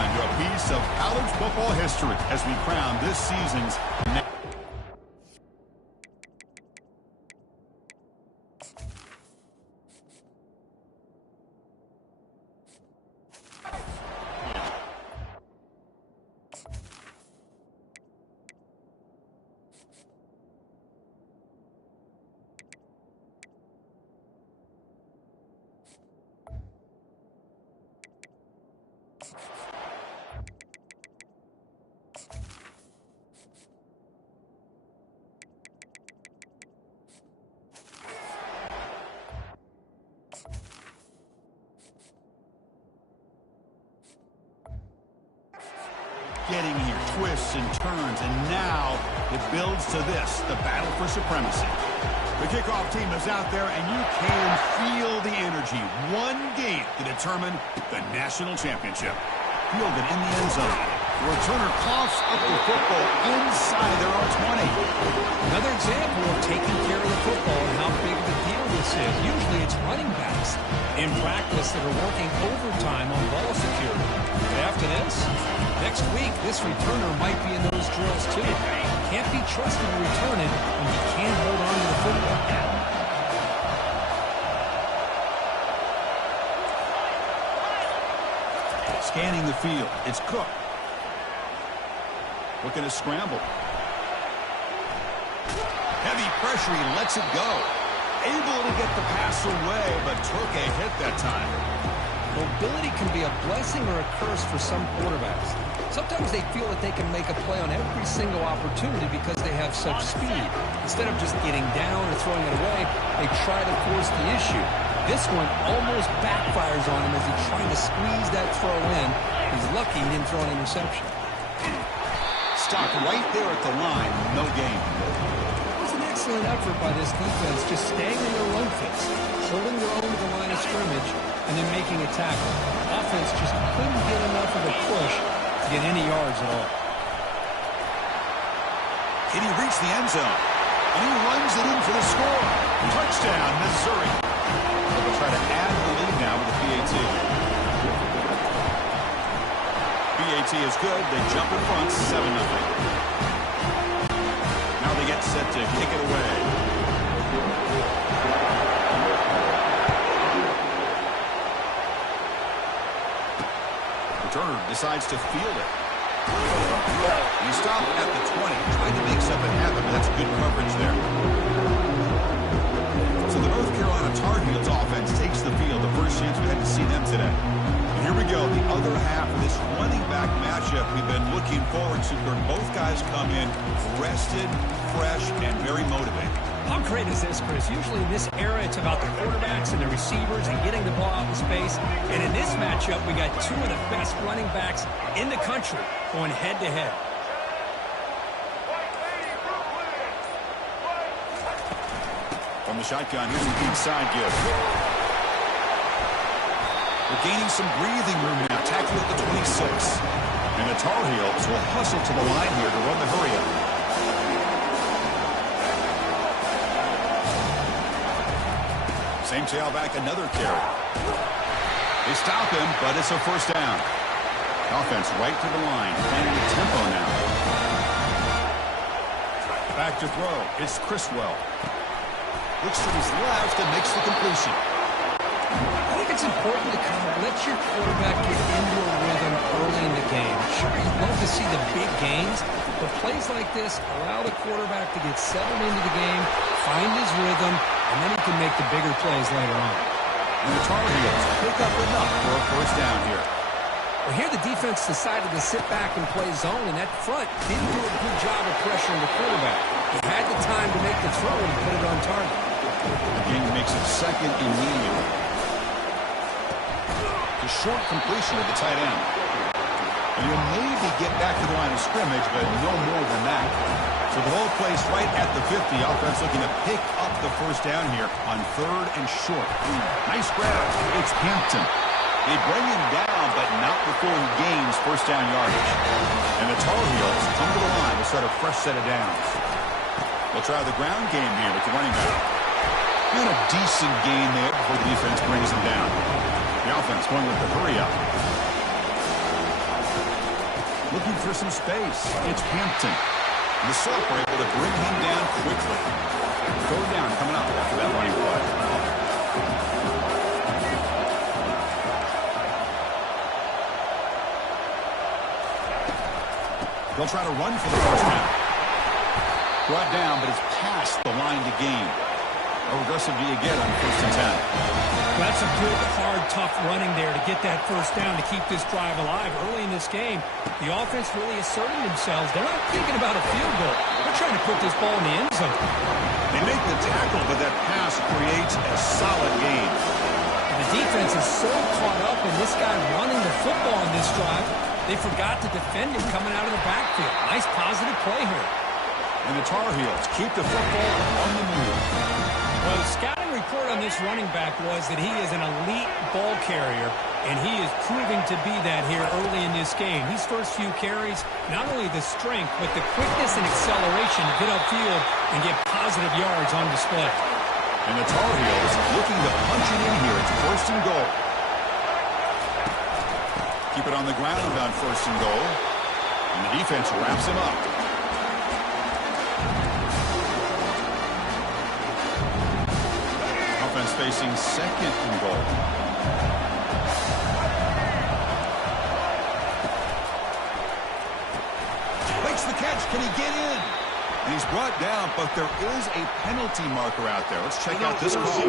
on to a piece of college football history as we crown this season's getting here, twists and turns, and now it builds to this, the battle for supremacy. The kickoff team is out there, and you can feel the energy. One game to determine the national championship. Fielded in the end zone. The returner coughs up the football inside their own 20. Another example of taking care of the football and how big of a deal this is. Usually it's running backs in practice that are working overtime on ball security. But after this, next week, this returner might be in those drills too. Can't be trusted to return it when you can't hold on to the football. Scanning the field, it's Cook. Looking to scramble. Heavy pressure, he lets it go. Able to get the pass away, but took a hit that time. Mobility can be a blessing or a curse for some quarterbacks. Sometimes they feel that they can make a play on every single opportunity because they have such speed. Instead of just getting down or throwing it away, they try to force the issue. This one almost backfires on him as he's trying to squeeze that throw in. He's lucky he didn't throw an interception. Stopped right there at the line, no gain. It was an excellent effort by this defense, just staying in their run fits, holding their own to the line of scrimmage, and then making a tackle. Offense just couldn't get enough of a push to get any yards at all. Can he reach the end zone? And he runs it in for the score. Touchdown, Missouri. They'll try to add the lead now with the PAT. PAT is good. They jump in front, 7-0. Now they get set to kick it away. Returner decides to field it. He stopped at the 20, trying to make something happen, but that's good coverage there. So the North Carolina Tar Heels offense takes the field, the first chance we had to see them today. And here we go, the other half of this running back matchup we've been looking forward to, where both guys come in rested, fresh, and very motivated. How great is this, Chris? Usually in this era, it's about the quarterbacks and the receivers and getting the ball out in space. And in this matchup, we got two of the best running backs in the country going head-to-head. From the shotgun, here's the inside give. We're gaining some breathing room now. Tackle at the 26. And the Tar Heels will hustle to the line here to run the hurry-up. Same tailback, another carry. They stop him, but it's a first down. Offense right to the line, planning the tempo now. Back to throw. It's Criswell. Looks to his left and makes the completion. I think it's important to kind of let your quarterback get into a rhythm early in the game. Sure, you'd love to see the big gains, but plays like this allow the quarterback to get settled into the game, find his rhythm, and then he can make the bigger plays later on. And the Tar Heels pick up enough for a first down here. Well, here the defense decided to sit back and play zone, and that front didn't do a good job of pressuring the quarterback. He had the time to make the throw and put it on target. Again, he makes it second and medium. The short completion of the tight end. And he'll maybe get back to the line of scrimmage, but no more than that. So the whole place right at the 50. Offense looking to pick up the first down here on third and short. Nice grab. It's Hampton. They bring him down, but not before he gains first down yardage. And the Tar Heels come to the line to start a fresh set of downs. They'll try the ground game here with the running back. And a decent gain there before the defense brings him down. The offense going with the hurry up. Looking for some space. It's Hampton. The Sox were able to bring him down quickly. Third down coming up after that running play. They'll try to run for the first down. Brought down, but it's past the line to gain. Aggressive do you get on 1st and 10? That's a good, hard, tough running there to get that first down to keep this drive alive. Early in this game, the offense really asserting themselves. They're not thinking about a field goal. They're trying to put this ball in the end zone. They make the tackle, but that pass creates a solid gain. The defense is so caught up in this guy running the football in this drive, they forgot to defend him coming out of the backfield. Nice positive play here. And the Tar Heels keep the football on the move. Well, the scouting report on this running back was that he is an elite ball carrier, and he is proving to be that here early in this game. These first few carries, not only the strength, but the quickness and acceleration to get upfield and get positive yards on display. And the Tar Heels looking to punch it in here. It's 1st and goal. Keep it on the ground on 1st and goal. And the defense wraps him up. Offense facing 2nd and goal. Makes the catch. Can he get in? And he's brought down, but there is a penalty marker out there. Let's check out this call.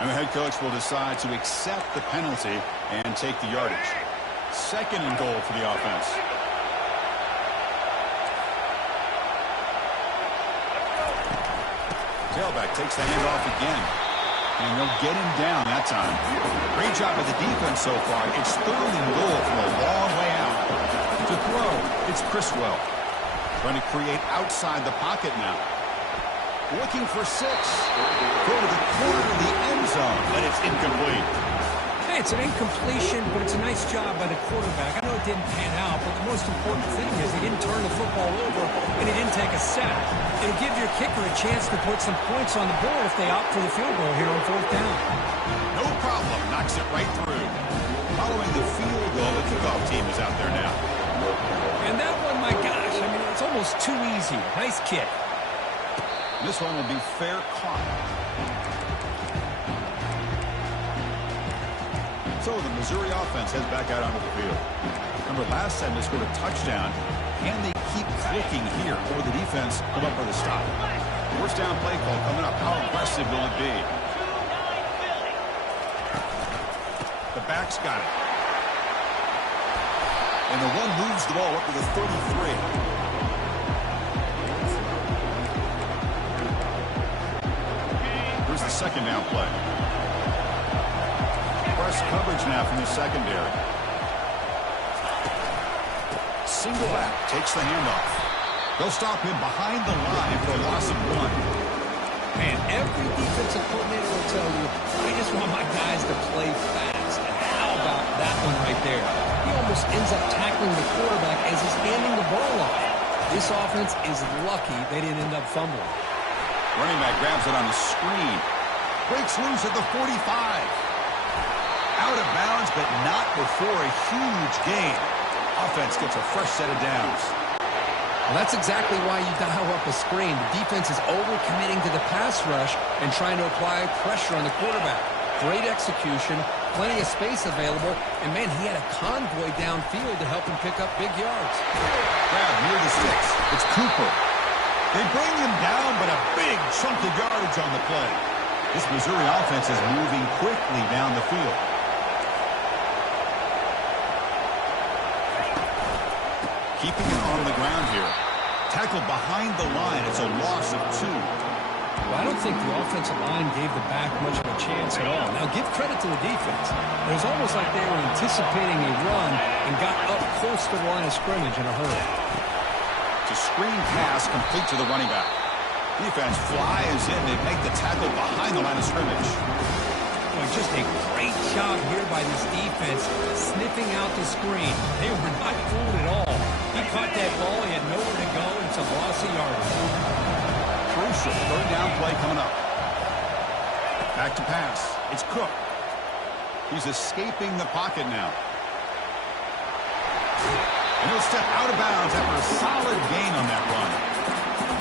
And the head coach will decide to accept the penalty and take the yardage. 2nd and goal for the offense. Tailback takes the handoff again. And they'll get him down that time. Great job by the defense so far. It's 3rd and goal from a long way out. To throw, it's Criswell. Trying to create outside the pocket now. Looking for 6. Go to the corner of the end zone, but it's incomplete. Hey, it's an incompletion, but it's a nice job by the quarterback. I know it didn't pan out, but the most important thing is he didn't turn the football over, and he didn't take a sack. It'll give your kicker a chance to put some points on the board if they opt for the field goal here on 4th down. No problem. Knocks it right through. Following the field goal, the kickoff team is out there now. And that one, my gosh, I mean, it's almost too easy. Nice kick. This one will be fair caught. So the Missouri offense heads back out onto the field. Remember, last time they scored a touchdown. Can they keep clicking here, or the defense come up with a stop? First down play call coming up. How aggressive will it be? The back's got it. And the one moves the ball up to the 33. Here's the 2nd down play. Press coverage now from the secondary. Single back takes the handoff. They'll stop him behind the line for a loss of 1. Man, every defensive coordinator will tell you, I just want my guys to play fast. And how about that one right there? He almost ends up tackling the quarterback as he's handing the ball off. This offense is lucky they didn't end up fumbling. Running back grabs it on the screen. Breaks loose at the 45. Out of bounds, but not before a huge gain. Offense gets a fresh set of downs. Well, that's exactly why you dial up a screen. The defense is overcommitting to the pass rush and trying to apply pressure on the quarterback. Great execution, plenty of space available, and, man, he had a convoy downfield to help him pick up big yards. Grab near the sticks. It's Cooper. They bring him down, but a big chunk of yardage on the play. This Missouri offense is moving quickly down the field. Keeping it on the ground here. Tackled behind the line. It's a loss of 2. Well, I don't think the offensive line gave the back much of a chance at all. Now, give credit to the defense. It was almost like they were anticipating a run and got up close to the line of scrimmage in a hurry. It's a screen pass complete to the running back. Defense flies in. They make the tackle behind the line of scrimmage. Boy, just a great job here by this defense, sniffing out the screen. They were not fooled at all. He caught that ball. He had nowhere to go. It's a loss of yardage. Crucial 3rd down play coming up. Back to pass. It's Cook. He's escaping the pocket now. And he'll step out of bounds after a solid gain on that run.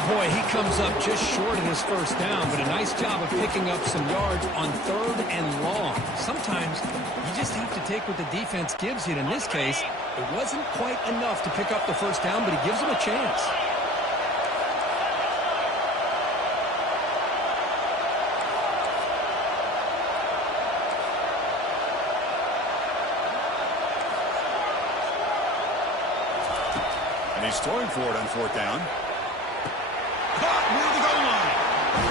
Boy, he comes up just short of his first down, but a nice job of picking up some yards on 3rd and long. Sometimes you just have to take what the defense gives you. And in this case, it wasn't quite enough to pick up the first down, but he gives him a chance. And he's throwing for it on 4th down. Caught near the goal line.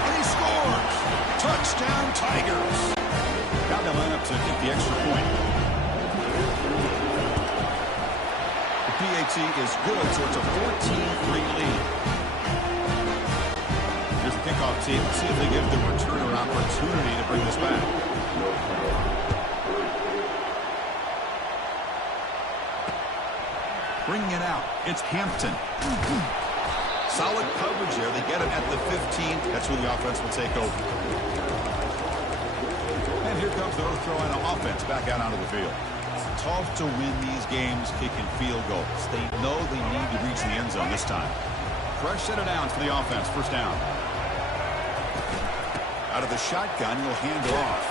And he scores. Touchdown, Tigers. Got the line up to get the extra point. The PAT is good, so it's a 14-3 lead. Here's the kickoff team. Let's see if they give the returner an opportunity to bring this back. Bringing it out, it's Hampton. Solid coverage there. They get him at the 15. That's where the offense will take over. And here comes the North Carolina offense back out onto the field. It's tough to win these games kicking field goals. They know they need to reach the end zone this time. Fresh set of downs for the offense. First down. Out of the shotgun, he'll hand it off.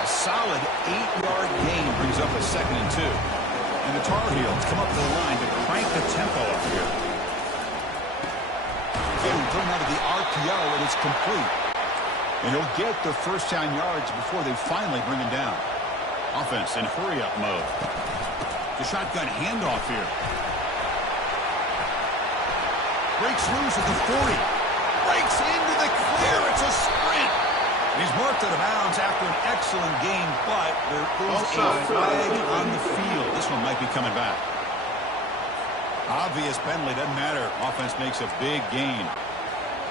A solid 8-yard gain brings up a 2nd and 2. And the Tar Heels come up the line to crank the tempo up here. Again, thrown out of the RPO, and it's complete. And he'll get the first down yards before they finally bring him down. Offense in hurry-up mode. The shotgun handoff here. Breaks loose at the 40. Breaks into the clear. It's a sprint. He's marked out of bounds after an excellent game, but there is a flag on the field. This one might be coming back. Obvious penalty, doesn't matter. Offense makes a big gain.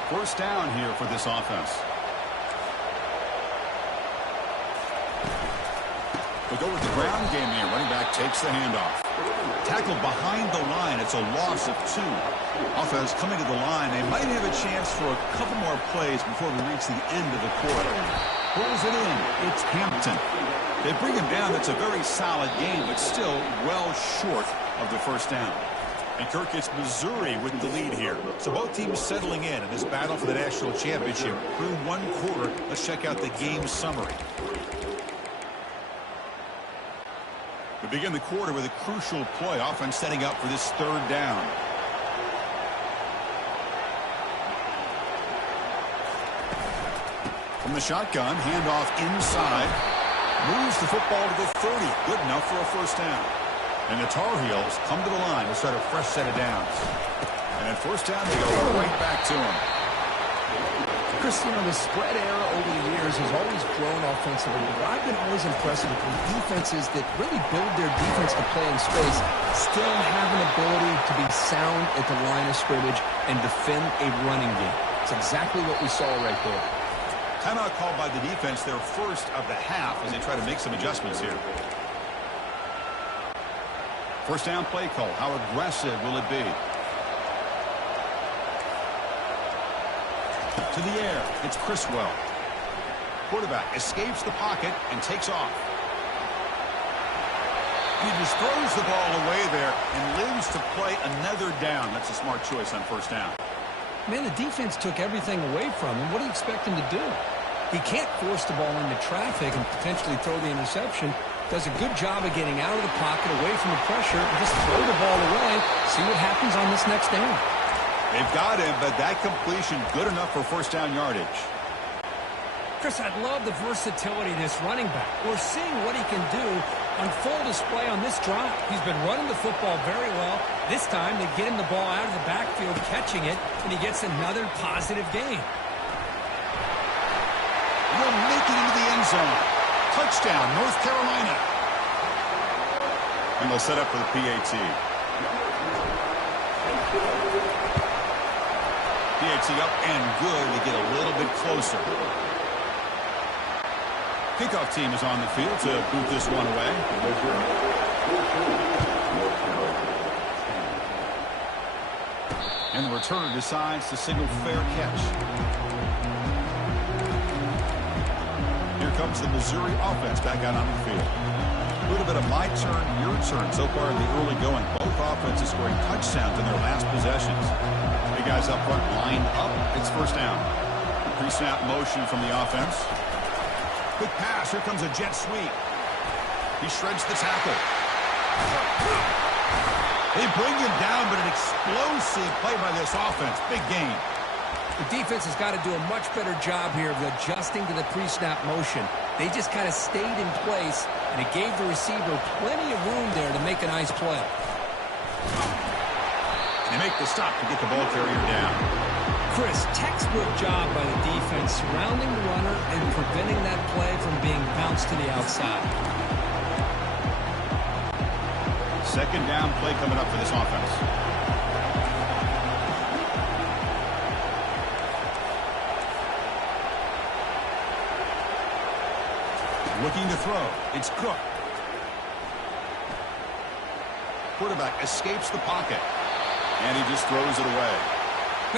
First down here for this offense. We go with the ground game here. Running back takes the handoff. Tackled behind the line. It's a loss of 2. Offense coming to the line. They might have a chance for a couple more plays before we reach the end of the quarter. Pulls it in. It's Hampton. They bring him down. That's a very solid game, but still well short of the first down. And Kirk, it's Missouri with the lead here. So both teams settling in this battle for the national championship through 1 quarter. Let's check out the game summary. We begin the quarter with a crucial play. Offense setting up for this 3rd down. From the shotgun, handoff inside. Moves the football to the 30. Good enough for a first down. And the Tar Heels come to the line to start a fresh set of downs. And at first down, they go right back to him. Chris, you know, the spread era over the years has always grown offensively. But I've been always impressed with defenses that really build their defense to play in space, still have an ability to be sound at the line of scrimmage and defend a running game. It's exactly what we saw right there. Timeout called by the defense, their first of the half, as they try to make some adjustments here. First down play call. How aggressive will it be? To the air. It's Criswell. Quarterback escapes the pocket and takes off. He just throws the ball away there and lives to play another down. That's a smart choice on first down. Man, the defense took everything away from him. What do you expect him to do? He can't force the ball into traffic and potentially throw the interception. Does a good job of getting out of the pocket, away from the pressure, and just throw the ball away. See what happens on this next down. They've got him, but that completion good enough for first down yardage. Chris, I love the versatility of this running back. We're seeing what he can do on full display on this drive. He's been running the football very well. This time, they get him the ball out of the backfield, catching it, and he gets another positive gain. He'll make it into the end zone. Touchdown, North Carolina. And they'll set up for the PAT. PAT up and good to get a little bit closer. Kickoff team is on the field to boot this one away. And the returner decides to signal fair catch. Here comes the Missouri offense back out on the field. A little bit of my turn, your turn so far in the early going. Both offenses scoring touchdowns in their last possessions. The guys up front line up. It's first down. Pre-snap motion from the offense. Quick pass. Here comes a jet sweep. He shreds the tackle. They bring him down, but an explosive play by this offense. Big gain. The defense has got to do a much better job here of adjusting to the pre-snap motion. They just kind of stayed in place, and it gave the receiver plenty of room there to make a nice play. They make the stop to get the ball carrier down. Chris, textbook job by the defense surrounding the runner and preventing that play from being bounced to the outside. Second down play coming up for this offense. Looking to throw. It's Cook. Quarterback escapes the pocket. And he just throws it away.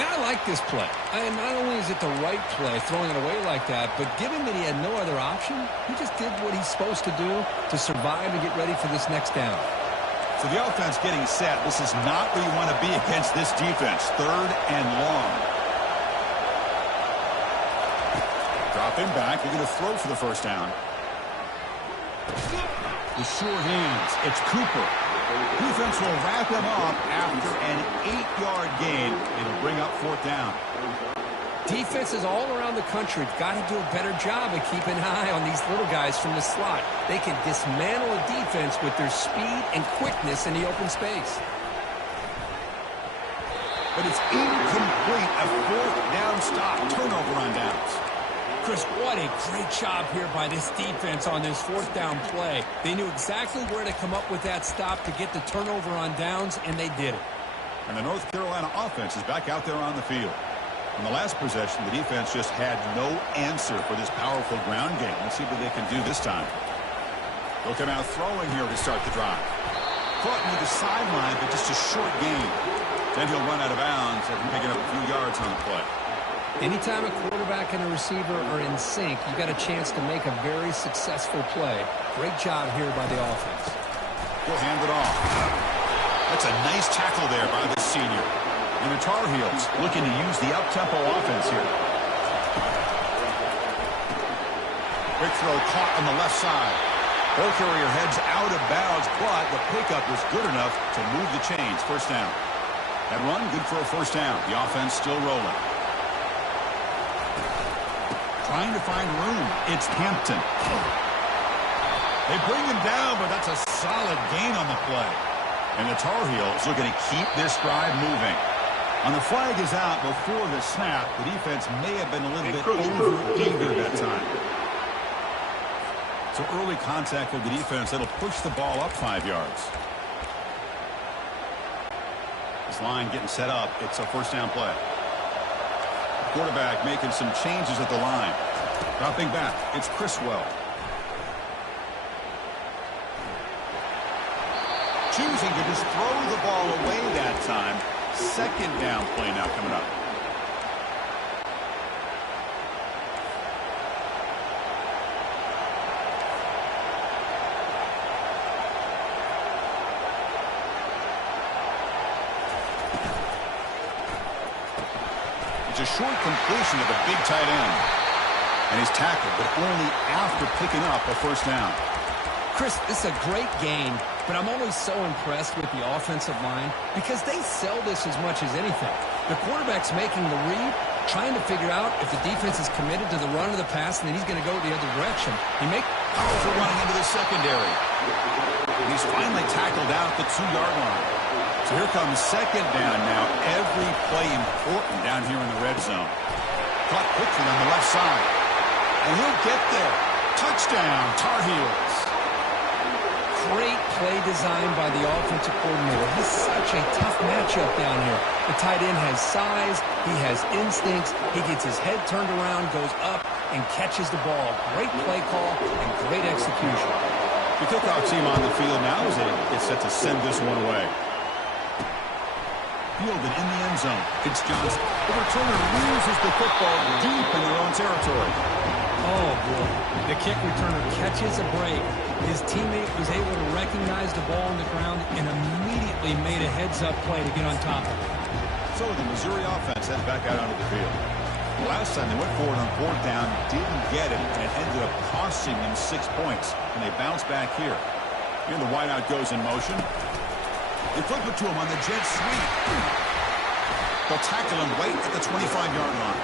Man, I like this play. And not only is it the right play, throwing it away like that, but given that he had no other option, he just did what he's supposed to do to survive and get ready for this next down. So the offense getting set. This is not where you want to be against this defense. Third and long. Dropping back. They're going to throw for the first down. The sure hands. It's Cooper. Defense will wrap him up after an 8-yard gain. It'll bring up fourth down. Defenses all around the country have got to do a better job of keeping an eye on these little guys from the slot. They can dismantle a defense with their speed and quickness in the open space. But it's incomplete. A fourth down stop. Turnover on downs. Chris, what a great job here by this defense on this fourth down play. They knew exactly where to come up with that stop to get the turnover on downs, and they did it. And the North Carolina offense is back out there on the field. In the last possession, the defense just had no answer for this powerful ground game. Let's see what they can do this time. They'll come out throwing here to start the drive. Caught near the sideline, but just a short gain. Then he'll run out of bounds after picking up a few yards on the play. Anytime a quarterback and a receiver are in sync, you've got a chance to make a very successful play. Great job here by the offense. He'll hand it off. That's a nice tackle there by the senior. And the Tar Heels looking to use the up-tempo offense here. Quick throw caught on the left side. Ball carrier heads out of bounds, but the pickup was good enough to move the chains. First down. That run, good for a first down. The offense still rolling. Trying to find room. It's Hampton. They bring him down, but that's a solid gain on the play. And the Tar Heels looking to keep this drive moving. And the flag is out before the snap. The defense may have been a little bit over-eager that time. So early contact with the defense. That'll push the ball up 5 yards. This line getting set up. It's a first down play. Quarterback making some changes at the line. Dropping back. It's Criswell. Choosing to just throw the ball away that time. Second down play now coming up. It's a short completion to the big tight end. And he's tackled, but only after picking up a first down. Chris, this is a great game, but I'm always so impressed with the offensive line because they sell this as much as anything. The quarterback's making the read, trying to figure out if the defense is committed to the run or the pass, and then he's going to go the other direction. He makes powerful running into the secondary. He's finally tackled out the 2-yard line. So here comes second down now. Every play important down here in the red zone. Caught quickly on the left side. And he'll get there. Touchdown, Tar Heels. Great play design by the offensive coordinator. He's such a tough matchup down here. The tight end has size, he has instincts, he gets his head turned around, goes up, and catches the ball. Great play call and great execution. The kickoff team on the field now as they get set to send this one away. Fielded in the end zone. It's Johnson. The returner loses the football deep in their own territory. Oh, boy. The kick returner catches a break. His teammate was able to recognize the ball on the ground and immediately made a heads-up play to get on top of it. So the Missouri offense heads back out onto the field. Last time they went forward on fourth down, didn't get it, and it ended up costing them 6 points. And they bounce back here. And the wideout goes in motion. They flip it to him on the jet sweep. They'll tackle him right at the 25-yard line.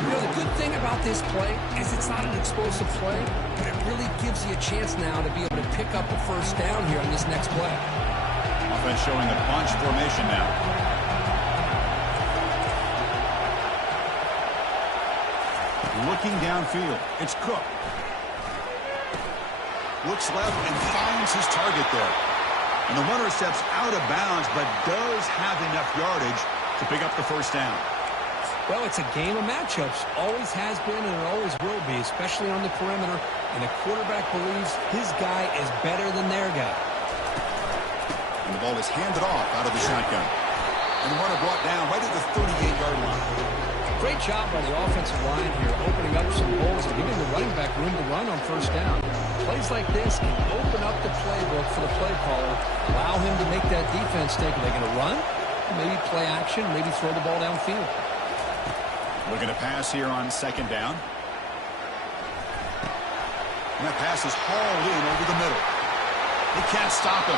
You know, the good thing about this play is it's not an explosive play, but it really gives you a chance now to be able to pick up a first down here on this next play. Offense showing a bunch formation now. Looking downfield, it's Cook. Looks left and finds his target there. And the runner steps out of bounds, but does have enough yardage to pick up the first down. Well, it's a game of matchups. Always has been and it always will be, especially on the perimeter. And the quarterback believes his guy is better than their guy. And the ball is handed off out of the shotgun. And the runner brought down right at the 38-yard line. Great job by the offensive line here, opening up some holes and giving the running back room to run on first down. Plays like this can open up the playbook for the play caller, allow him to make that defense think, are they going to run? Maybe play action, maybe throw the ball downfield. Looking to pass here on second down. And that pass is hauled in over the middle. They can't stop him.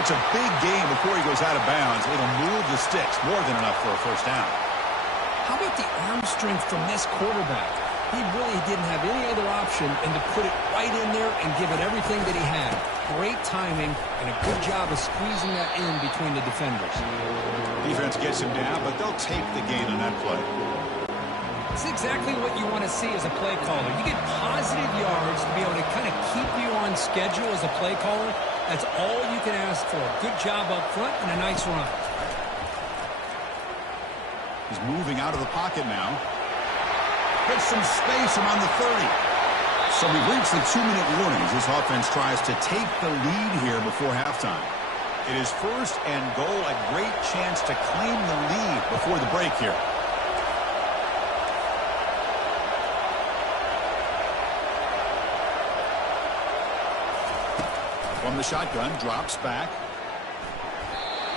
It's a big gain before he goes out of bounds. It'll move the sticks, more than enough for a first down. How about the arm strength from this quarterback? He really didn't have any other option than to put it right in there and give it everything that he had. Great timing and a good job of squeezing that in between the defenders. Defense gets him down, but they'll take the gain on that play. It's exactly what you want to see as a play caller. You get positive yards to be able to kind of keep you on schedule as a play caller. That's all you can ask for. Good job up front and a nice run. He's moving out of the pocket now. Gets some space around the 30. So we've reached the 2-minute warning as this offense tries to take the lead here before halftime. It is first and goal, a great chance to claim the lead before the break here. From the shotgun, drops back.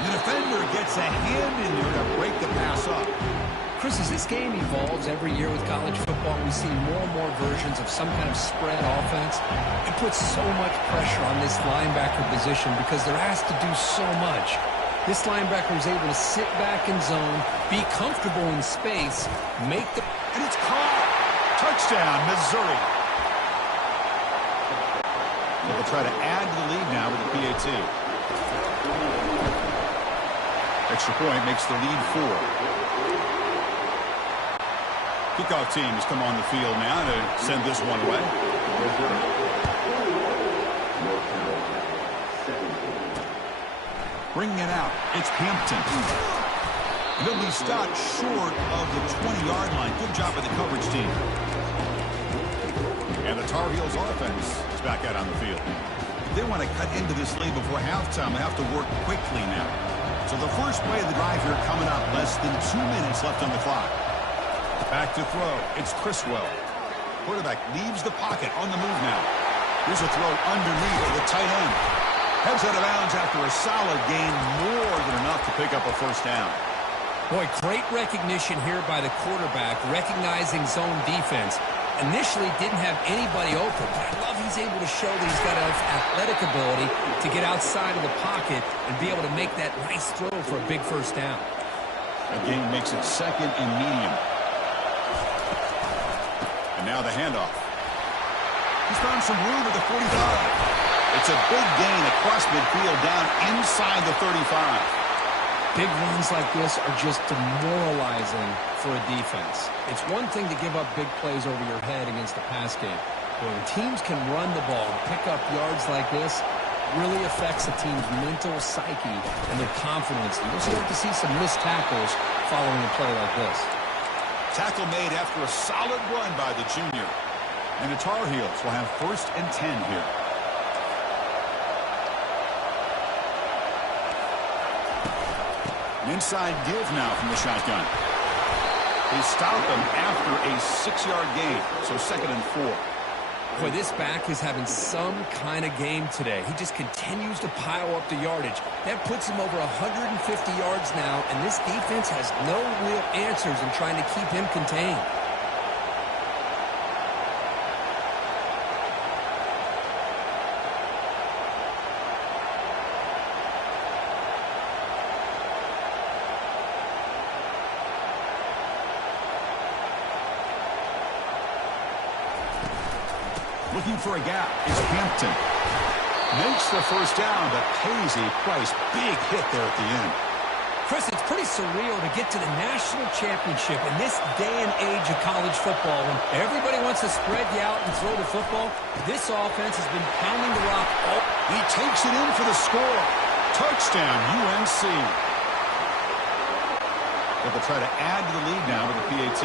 The defender gets a hand in there to break the pass up. Chris, as this game evolves every year with college football, we see more and more versions of some kind of spread offense. It puts so much pressure on this linebacker position because they're asked to do so much. This linebacker is able to sit back in zone, be comfortable in space, make the... And it's caught! Touchdown, Missouri! They'll try to add to the lead now with the PAT. Extra point makes the lead 4. Kickoff team has come on the field now to send this one away. Bringing it out, it's Hampton. And he'll be stopped short of the 20-yard line. Good job by the coverage team. And the Tar Heels offense is back out on the field. They want to cut into this lead before halftime. They have to work quickly now. So the first play of the drive here coming up. Less than 2 minutes left on the clock. Back to throw. It's Criswell. Quarterback leaves the pocket on the move now. Here's a throw underneath to the tight end. Heads out of bounds after a solid gain. More than enough to pick up a first down. Boy, great recognition here by the quarterback, recognizing zone defense. Initially didn't have anybody open, but I love he's able to show that he's got enough athletic ability to get outside of the pocket and be able to make that nice throw for a big first down. That gain makes it second and medium. And now the handoff. He's found some room at the 45. It's a big gain across midfield down inside the 35. Big runs like this are just demoralizing for a defense. It's one thing to give up big plays over your head against the pass game. But when teams can run the ball and pick up yards like this, it really affects a team's mental psyche and their confidence. And you'll start to see some missed tackles following a play like this. Tackle made after a solid run by the junior. And the Tar Heels will have 1st and 10 here. An inside give now from the shotgun. He stopped them after a 6-yard gain, so 2nd and 4. Boy, this back is having some kind of game today. He just continues to pile up the yardage. That puts him over 150 yards now, and this defense has no real answers in trying to keep him contained. Looking for a gap is Hampton. Makes the first down, but pays a price. Big hit there at the end. Chris, it's pretty surreal to get to the national championship in this day and age of college football when everybody wants to spread you out and throw the football. This offense has been pounding the rock. He takes it in for the score. Touchdown, UNC. But they'll try to add to the lead now with the PAT.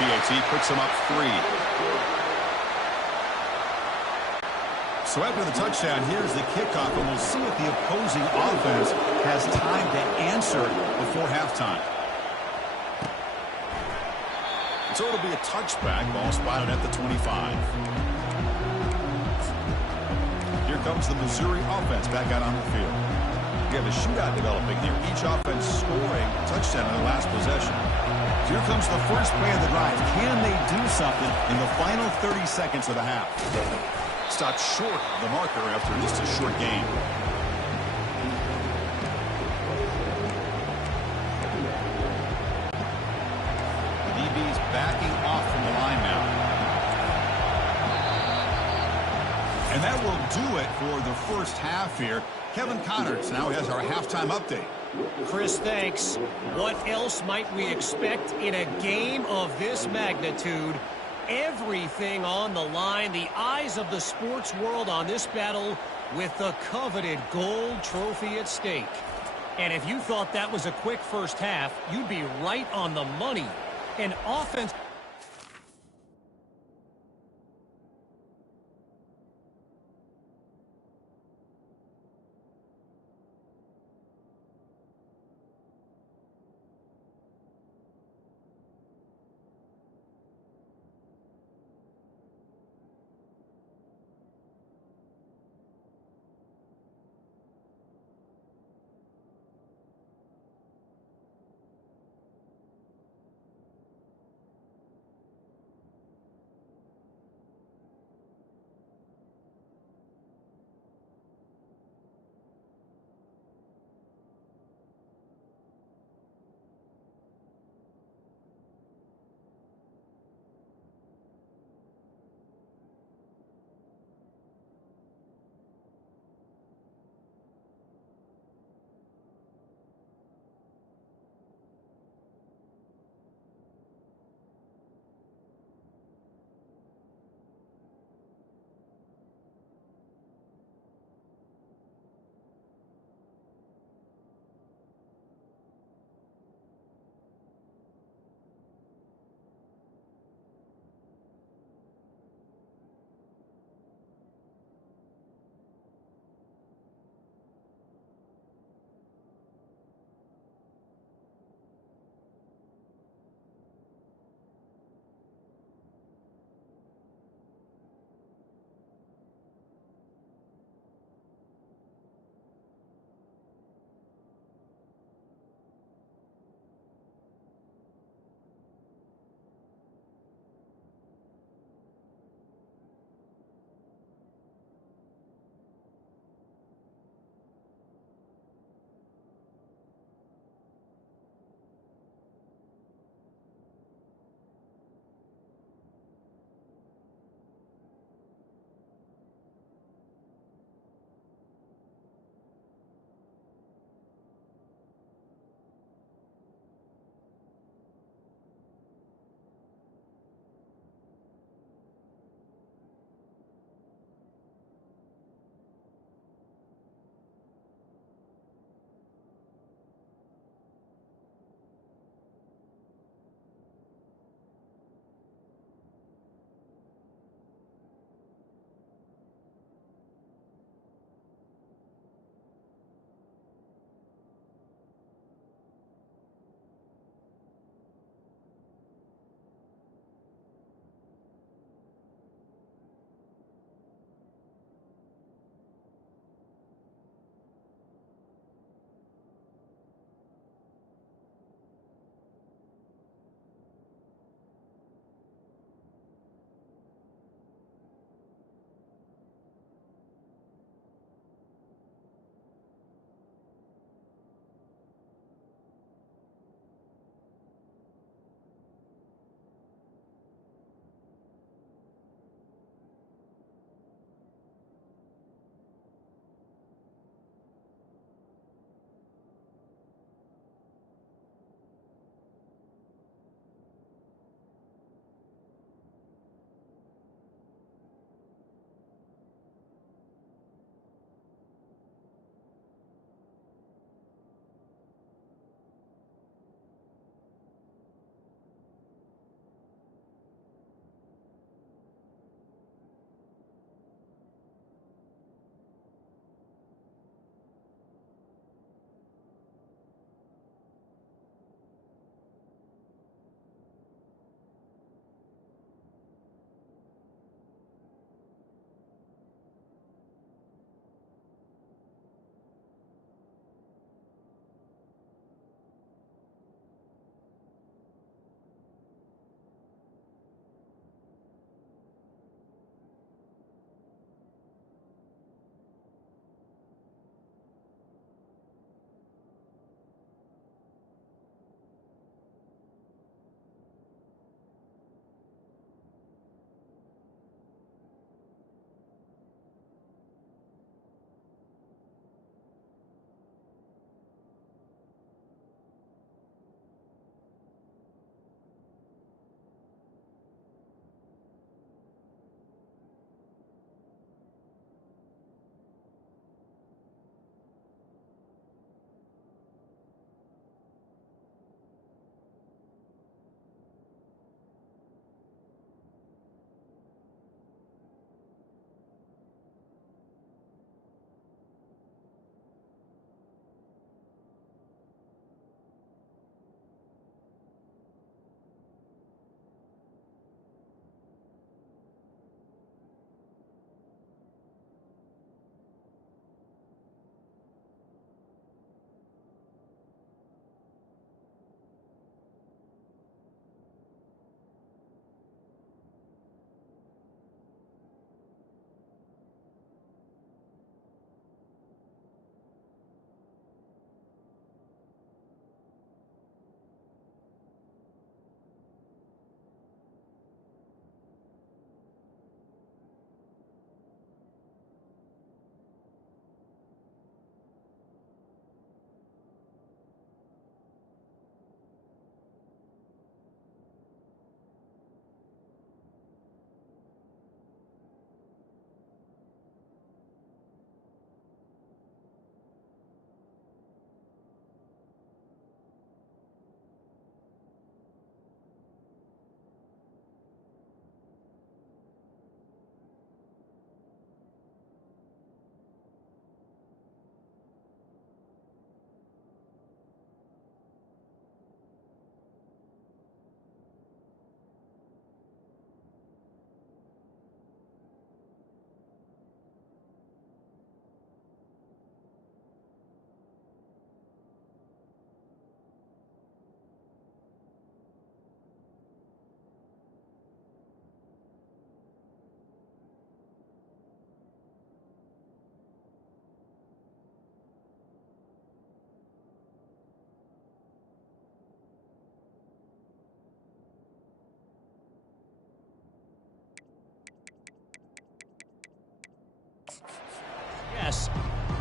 PAT puts him up 3. So after the touchdown, here's the kickoff, and we'll see if the opposing offense has time to answer before halftime. So it'll be a touchback, ball spotted at the 25. Here comes the Missouri offense back out on the field. We have a shootout developing here. Each offense scoring a touchdown in the last possession. Here comes the first play of the drive. Can they do something in the final 30 seconds of the half? Stopped short of the marker after just a short game. The DB's backing off from the line now. And that will do it for the first half here. Kevin Connors now has our halftime update. Chris, thanks. What else might we expect in a game of this magnitude? Everything on the line, the eyes of the sports world on this battle with the coveted gold trophy at stake. And if you thought that was a quick first half, you'd be right on the money. An offense...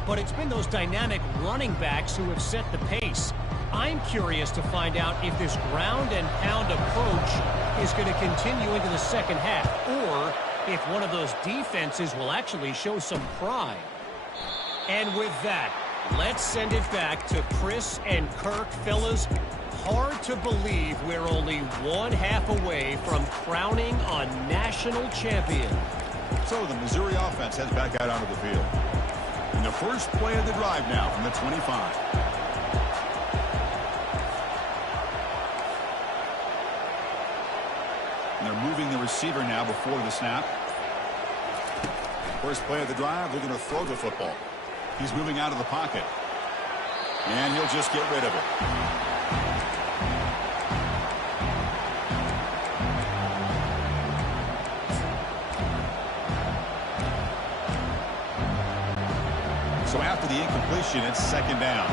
but it's been those dynamic running backs who have set the pace. I'm curious to find out if this ground and pound approach is going to continue into the second half, or if one of those defenses will actually show some pride. And with that, let's send it back to Chris and Kirk. Fellas, hard to believe we're only one half away from crowning a national champion. So the Missouri offense heads back out onto the field. And the first play of the drive now from the 25. And they're moving the receiver now before the snap. First play of the drive, they're going to throw the football. He's moving out of the pocket. And he'll just get rid of it. So after the incompletion, it's second down.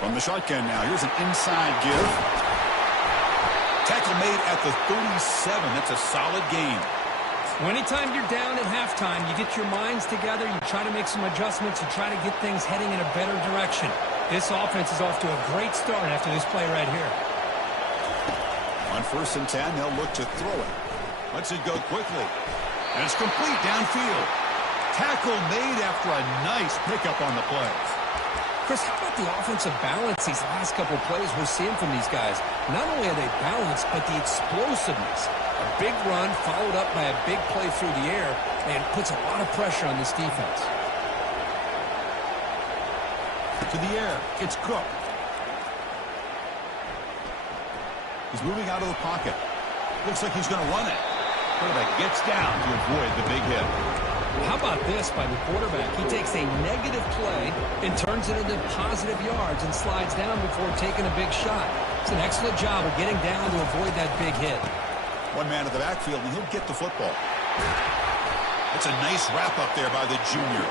From the shotgun now, here's an inside give. Tackle made at the 37. That's a solid gain. Anytime you're down at halftime, you get your minds together, you try to make some adjustments, you try to get things heading in a better direction. This offense is off to a great start after this play right here. On 1st and 10, they'll look to throw it. Lets it go quickly. And it's complete downfield. Tackle made after a nice pickup on the play. Chris, how about the offensive balance these last couple plays we're seeing from these guys? Not only are they balanced, but the explosiveness. A big run followed up by a big play through the air, and puts a lot of pressure on this defense. To the air, it's Cook. He's moving out of the pocket. Looks like he's going to run it. Quarterback gets down to avoid the big hit. How about this by the quarterback? He takes a negative play and turns it into positive yards and slides down before taking a big shot. It's an excellent job of getting down to avoid that big hit. One man at the backfield, and he'll get the football. That's a nice wrap-up there by the junior.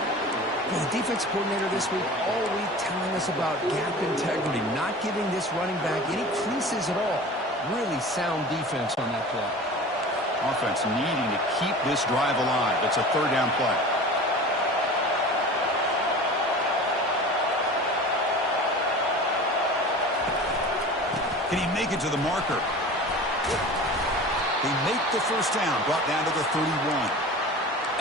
Well, the defense coordinator this week all week telling us about gap integrity, not giving this running back any creases at all. Really sound defense on that play. Offense needing to keep this drive alive. It's a third down play. Can he make it to the marker? They make the first down, brought down to the 31.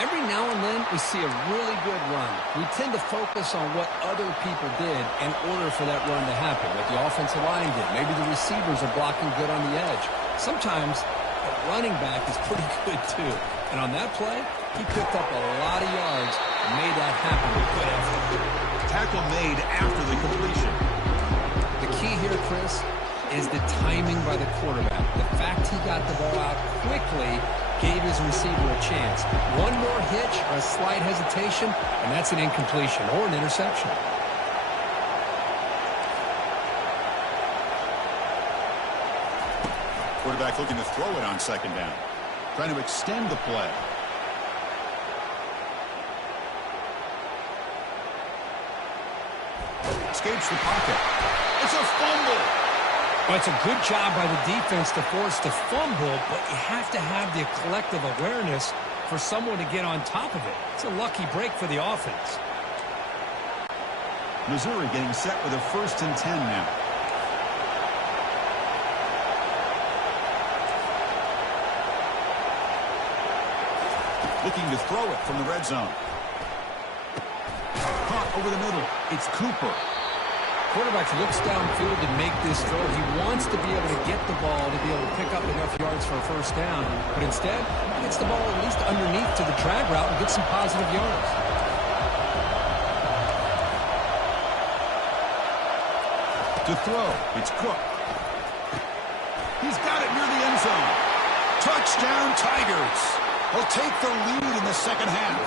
Every now and then we see a really good run. We tend to focus on what other people did in order for that run to happen, what the offensive line did. Maybe the receivers are blocking good on the edge. Sometimes the running back is pretty good too. And on that play, he picked up a lot of yards and made that happen with good effort. Tackle made after the completion. The key here, Chris, is the timing by the quarterback. The fact he got the ball out quickly gave his receiver a chance. One more hitch or a slight hesitation, and that's an incompletion or an interception. Quarterback looking to throw it on second down. Trying to extend the play. Escapes the pocket. It's a fumble. Well, it's a good job by the defense to force the fumble, but you have to have the collective awareness for someone to get on top of it. It's a lucky break for the offense. Missouri getting set with a 1st and 10 now. Looking to throw it from the red zone. Caught over the middle. It's Cooper. Quarterback looks downfield to make this throw. He wants to be able to get the ball to be able to pick up enough yards for a first down. But instead, he gets the ball at least underneath to the drag route and gets some positive yards. To throw, it's Cook. He's got it near the end zone. Touchdown, Tigers. They'll take the lead in the second half.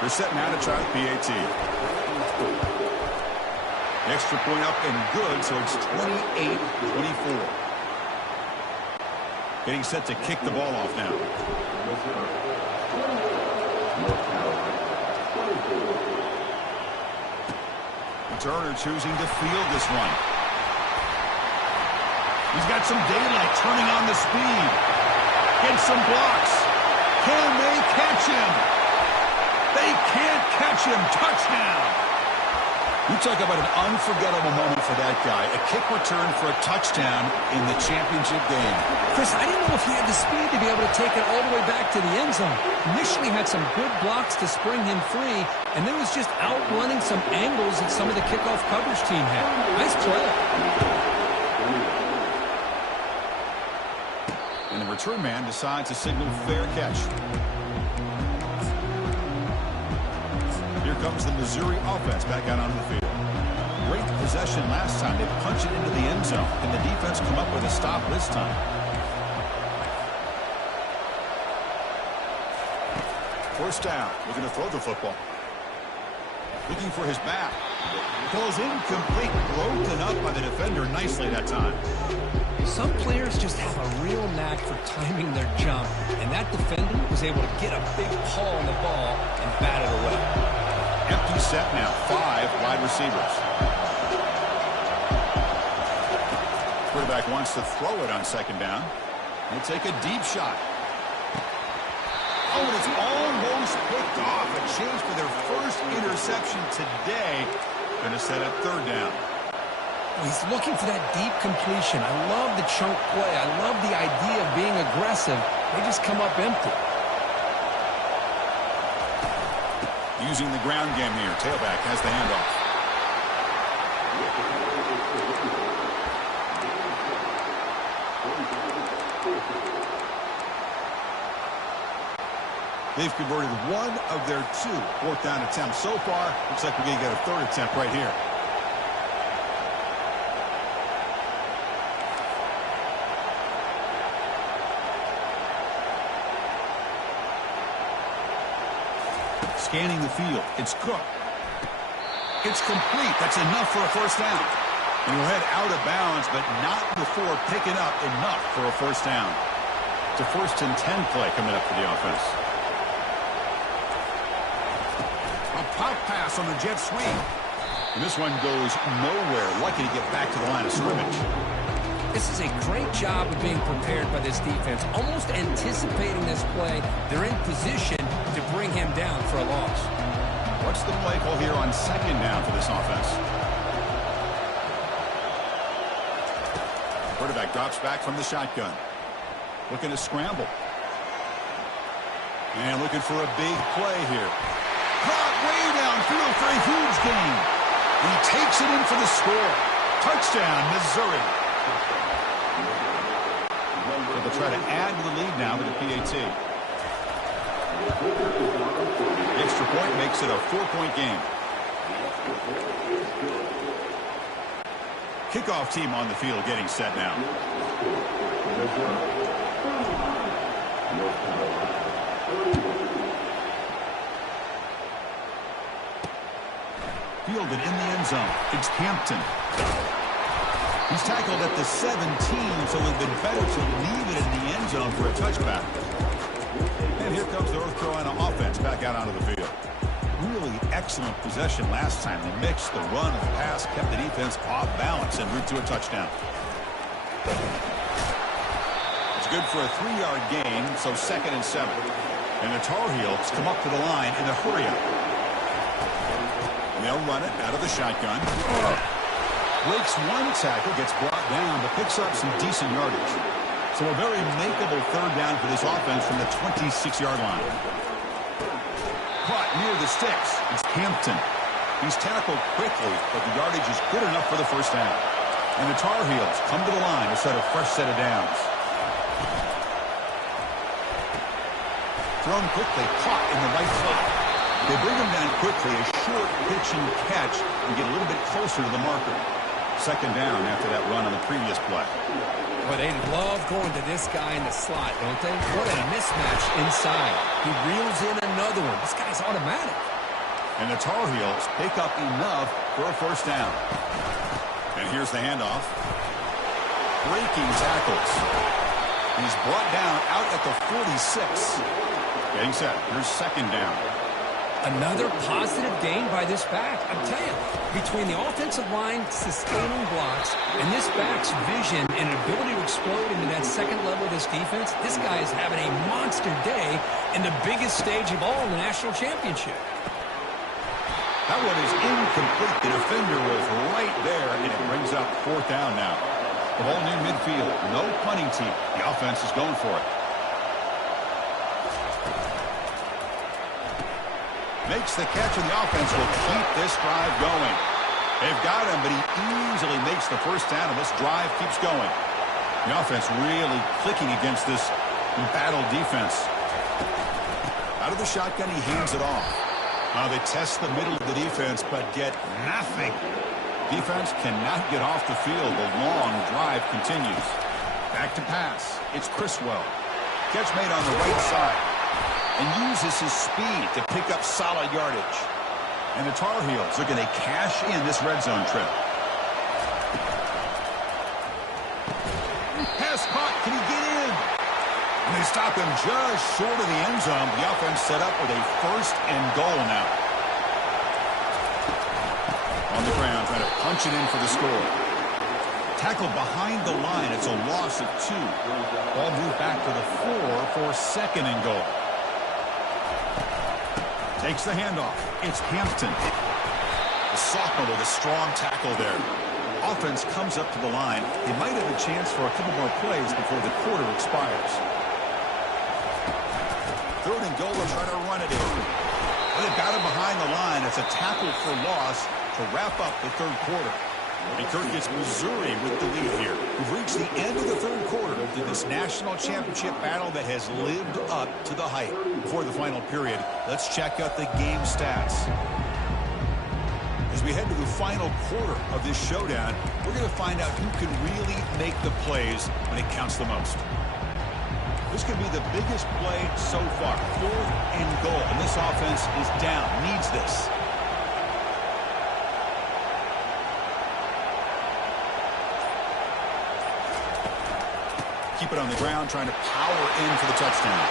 They're set now to try the PAT. Extra point up and good, so it's 28-24. Getting set to kick the ball off now. Turner choosing to field this one. He's got some daylight, turning on the speed. Gets some blocks. Can they catch him? They can't catch him. Touchdown. You talk about an unforgettable moment for that guy. A kick return for a touchdown in the championship game. Chris, I didn't know if he had the speed to be able to take it all the way back to the end zone. Initially had some good blocks to spring him free, and then was just outrunning some angles that some of the kickoff coverage team had. Nice play. And the return man decides to signal fair catch. Here comes the Missouri offense back out onto the field. Great possession last time. They punch it into the end zone. Can the defense come up with a stop this time? First down. Looking to throw the football. Looking for his back. Goes incomplete. Broken up by the defender nicely that time. Some players just have a real knack for timing their jump, and that defender was able to get a big paw on the ball and bat it away. Empty set now. 5 wide receivers. Quarterback wants to throw it on second down. He'll take a deep shot. Oh, and it's almost picked off. A chance for their first interception today. Going to set up third down. He's looking for that deep completion. I love the chunk play. I love the idea of being aggressive. They just come up empty. Using the ground game here. Tailback has the handoff. They've converted one of their 2 fourth down attempts so far. Looks like we're going to get a third attempt right here. Scanning the field. It's Cook. It's complete. That's enough for a first down. And he'll head out of bounds, but not before picking up enough for a first down. It's a 1st and 10 play coming up for the offense. A pop pass on the jet sweep. And this one goes nowhere. Lucky to get back to the line of scrimmage. This is a great job of being prepared by this defense. Almost anticipating this play. They're in position to bring him down for a loss. What's the play call here on second down for this offense? Quarterback drops back from the shotgun. Looking to scramble. And looking for a big play here. Caught way downfield for a huge gain. He takes it in for the score. Touchdown, Missouri. So they'll try to add to the lead now with a PAT. The extra point makes it a 4-point game. Kickoff team on the field getting set now. Fielded in the end zone. It's Hampton. He's tackled at the 17, so it would have been better to leave it in the end zone for a touchback. And here comes the North Carolina offense back out onto the field. Really excellent possession last time. The mix, the run, and the pass kept the defense off balance en route to a touchdown. It's good for a 3-yard gain, so 2nd and 7. And the Tar Heels come up to the line in a hurry-up. And they'll run it out of the shotgun. Breaks one tackle, gets brought down, but picks up some decent yardage. So a very makeable third down for this offense from the 26-yard line. Caught near the sticks. It's Hampton. He's tackled quickly, but the yardage is good enough for the first down. And the Tar Heels come to the line to set a fresh set of downs. Thrown quickly, caught in the right slot. They bring him down quickly, a short pitch and catch, and get a little bit closer to the marker. Second down after that run on the previous play. Boy, they love going to this guy in the slot, don't they? What a mismatch inside. He reels in another one. This guy's automatic. And the Tar Heels pick up enough for a first down. And here's the handoff. Breaking tackles. He's brought down out at the 46. Getting set. Here's second down. Another positive gain by this back. I'm telling you, between the offensive line sustaining blocks and this back's vision and ability to explode into that second level of this defense, this guy is having a monster day in the biggest stage of all in the national championship. That one is incomplete. The defender was right there, and it brings up fourth down now. The ball near midfield. No punting team. The offense is going for it. Makes the catch, and the offense will keep this drive going. They've got him, but he easily makes the first down, and this drive keeps going. The offense really clicking against this embattled defense. Out of the shotgun, he hands it off. They test the middle of the defense, but get nothing. Defense cannot get off the field. The long drive continues. Back to pass. It's Criswell. Catch made on the right side. And uses his speed to pick up solid yardage. And the Tar Heels are going to cash in this red zone trip. Pass caught. Can he get in? And they stop him just short of the end zone. The offense set up with a first and goal now. On the ground, trying to punch it in for the score. Tackled behind the line. It's a loss of 2. Ball moved back to the 4 for second and goal. Takes the handoff. It's Hampton. The sophomore with a strong tackle there. Offense comes up to the line. They might have a chance for a couple more plays before the quarter expires. Third and goal, they're trying to run it in. And they've got him behind the line. It's a tackle for loss to wrap up the third quarter. And Kirk gets Missouri with the lead here. We've reached the end of the third quarter of this national championship battle that has lived up to the hype. Before the final period, let's check out the game stats. As we head to the final quarter of this showdown, we're going to find out who can really make the plays when it counts the most. This could be the biggest play so far. 4th and goal. And this offense is down. Needs this. Keep it on the ground, trying to power in for the touchdown.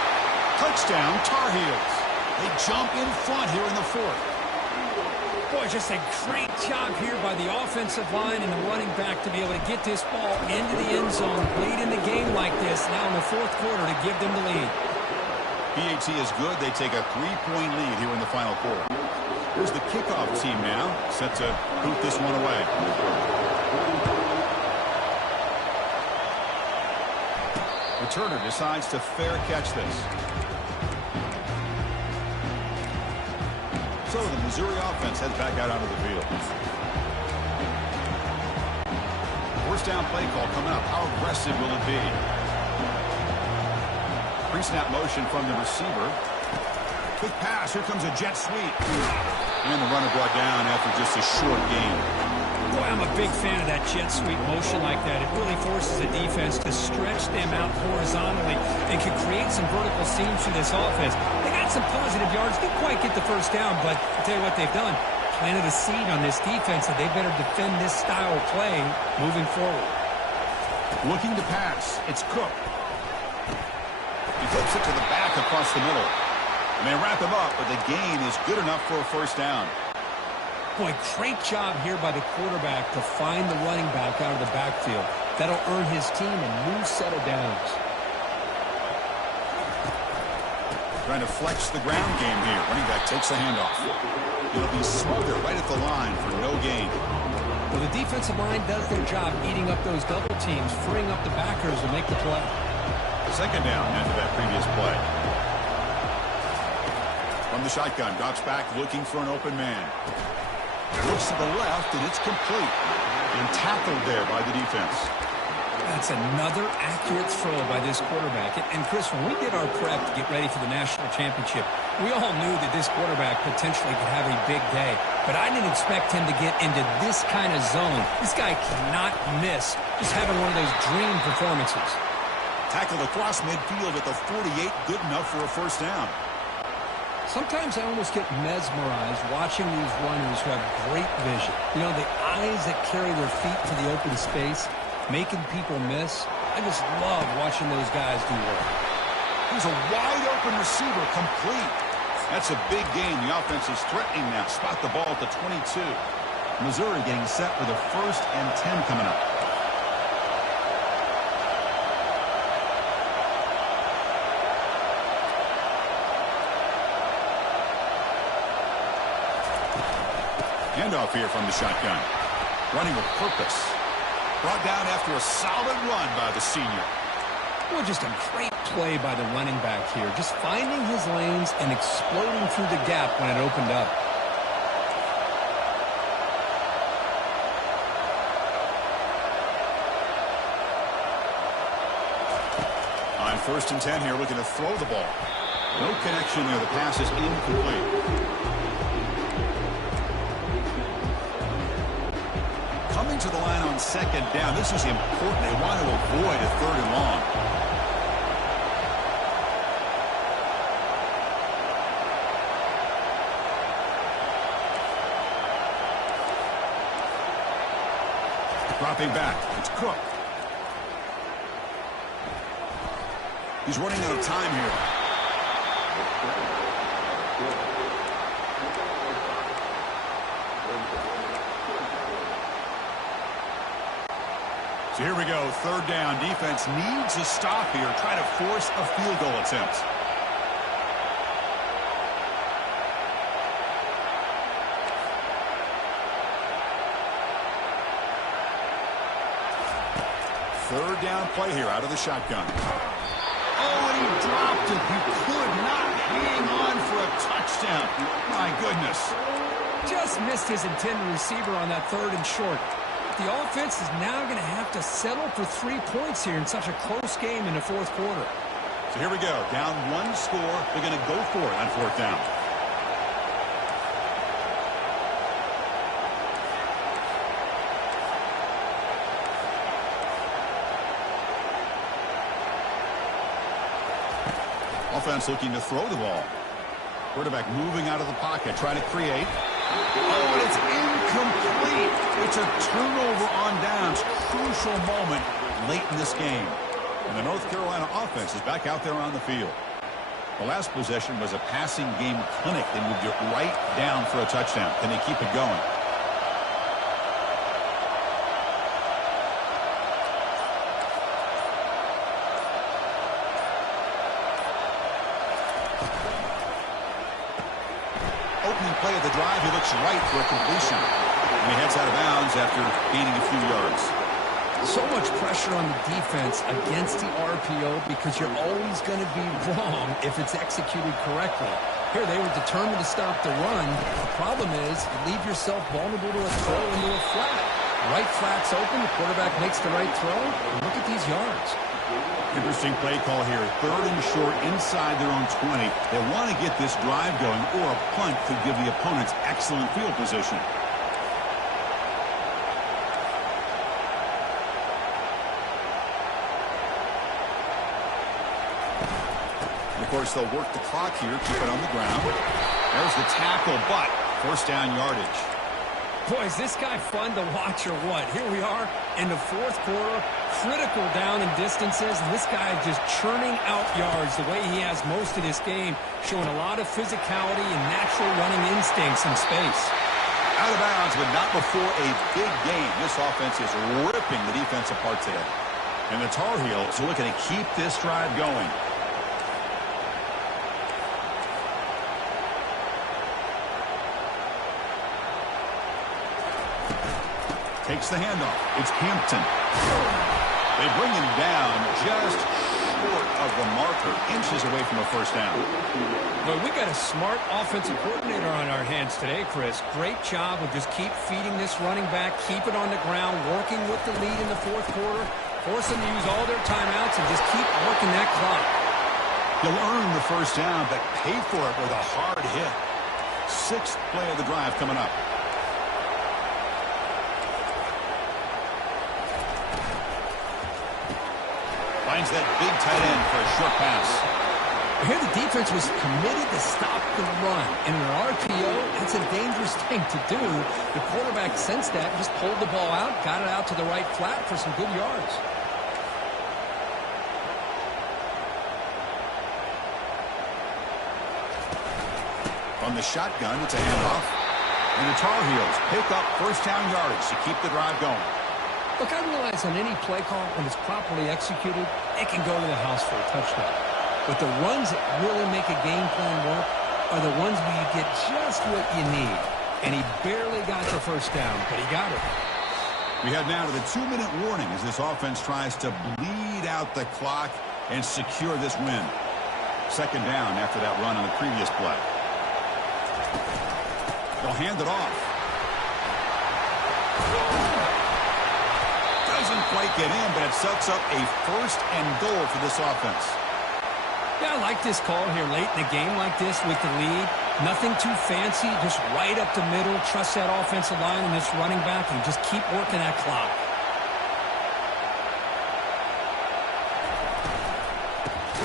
Touchdown, Tar Heels. They jump in front here in the 4th. Boy, just a great job here by the offensive line and the running back to be able to get this ball into the end zone late in the game like this, now in the 4th quarter to give them the lead. PAT is good. They take a 3-point lead here in the final quarter. Here's the kickoff team now, set to boot this one away. Returner decides to fair catch this. So the Missouri offense heads back out onto the field. First down play call coming up. How aggressive will it be? Pre-snap motion from the receiver. Quick pass. Here comes a jet sweep. And the runner brought down after just a short gain. Boy, I'm a big fan of that jet sweep motion like that. It really forces a defense to stretch them out horizontally and can create some vertical seams for this offense. They got some positive yards. Didn't quite get the first down, but I'll tell you what they've done. Planted a seed on this defense that they better defend this style of playing moving forward. Looking to pass. It's Cook. He flips it to the back across the middle. And they wrap him up, but the gain is good enough for a first down. Boy, great job here by the quarterback to find the running back out of the backfield. That'll earn his team a new set of downs. Trying to flex the ground game here. Running back takes the handoff. It'll be smothered right at the line for no gain. Well, the defensive line does their job eating up those double teams, freeing up the backers to make the play. Second down after that previous play. From the shotgun, drops back looking for an open man. Looks to the left, and it's complete. And tackled there by the defense. That's another accurate throw by this quarterback. And Chris, when we did our prep to get ready for the national championship, we all knew that this quarterback potentially could have a big day. But I didn't expect him to get into this kind of zone. This guy cannot miss. Just having one of those dream performances. Tackled across midfield at the 48, good enough for a first down. Sometimes I almost get mesmerized watching these runners who have great vision. You know, the eyes that carry their feet to the open space, making people miss. I just love watching those guys do work. Here's a wide open receiver complete. That's a big gain. The offense is threatening now. Spot the ball at the 22. Missouri getting set for the 1st and 10 coming up. Handoff here from the shotgun. Running with purpose. Brought down after a solid run by the senior. Well, just a great play by the running back here. Just finding his lanes and exploding through the gap when it opened up. On 1st and 10 here, looking to throw the ball. No connection there. The pass is incomplete. Coming to the line on 2nd down. This is important. They want to avoid a 3rd and long. Dropping back. It's Cook. He's running out of time here. So here we go, 3rd down. Defense needs a stop here. Try to force a field goal attempt. Third down play here out of the shotgun. Oh, and he dropped it. He could not hang on for a touchdown. My goodness. Just missed his intended receiver on that 3rd and short. The offense is now going to have to settle for 3 points here in such a close game in the 4th quarter. So here we go. Down 1 score. They're going to go for it on 4th down. Offense looking to throw the ball. Quarterback moving out of the pocket, trying to create. Oh, and it's incomplete. It's a turnover on downs. Crucial moment late in this game. And the North Carolina offense is back out there on the field. The last possession was a passing game clinic. They moved it right down for a touchdown. Can they keep it going? Opening play of the drive, he looks right for a completion. And he heads out of bounds after gaining a few yards. So much pressure on the defense against the RPO because you're always going to be wrong if it's executed correctly. Here they were determined to stop the run. The problem is you leave yourself vulnerable to a throw into a flat. Right flat's open, the quarterback makes the right throw. And look at these yards. Interesting play call here. 3rd and short inside their own 20. They want to get this drive going, or a punt could give the opponents excellent field position. And of course, they'll work the clock here, keep it on the ground. There's the tackle, but 1st down yardage. Boy, is this guy fun to watch or what? Here we are in the 4th quarter, critical down and distances, and this guy is just churning out yards the way he has most of this game, showing a lot of physicality and natural running instincts in space. Out of bounds, but not before a big game. This offense is ripping the defense apart today. And the Tar Heels are looking to keep this drive going. Takes the handoff. It's Hampton. They bring him down just short of the marker, inches away from a 1st down. Well, we got a smart offensive coordinator on our hands today, Chris. Great job of just keep feeding this running back, keep it on the ground, working with the lead in the 4th quarter, force them to use all their timeouts, and just keep working that clock. You'll earn the 1st down, but pay for it with a hard hit. 6th play of the drive coming up. Finds that big tight end for a short pass. Here the defense was committed to stop the run. And in an RPO, that's a dangerous thing to do. The quarterback sensed that, just pulled the ball out, got it out to the right flat for some good yards. From the shotgun, it's a handoff. And the Tar Heels pick up first down yardage to keep the drive going. Look, I realize on any play call, when it's properly executed, it can go to the house for a touchdown. But the runs that really make a game plan work are the ones where you get just what you need. And he barely got the first down, but he got it. We head now to the 2-minute warning as this offense tries to bleed out the clock and secure this win. Second down after that run on the previous play. They'll hand it off. Doesn't quite get in, but it sets up a first and goal for this offense. Yeah, I like this call here late in the game like this with the lead. Nothing too fancy, just right up the middle. Trust that offensive line and this running back and just keep working that clock.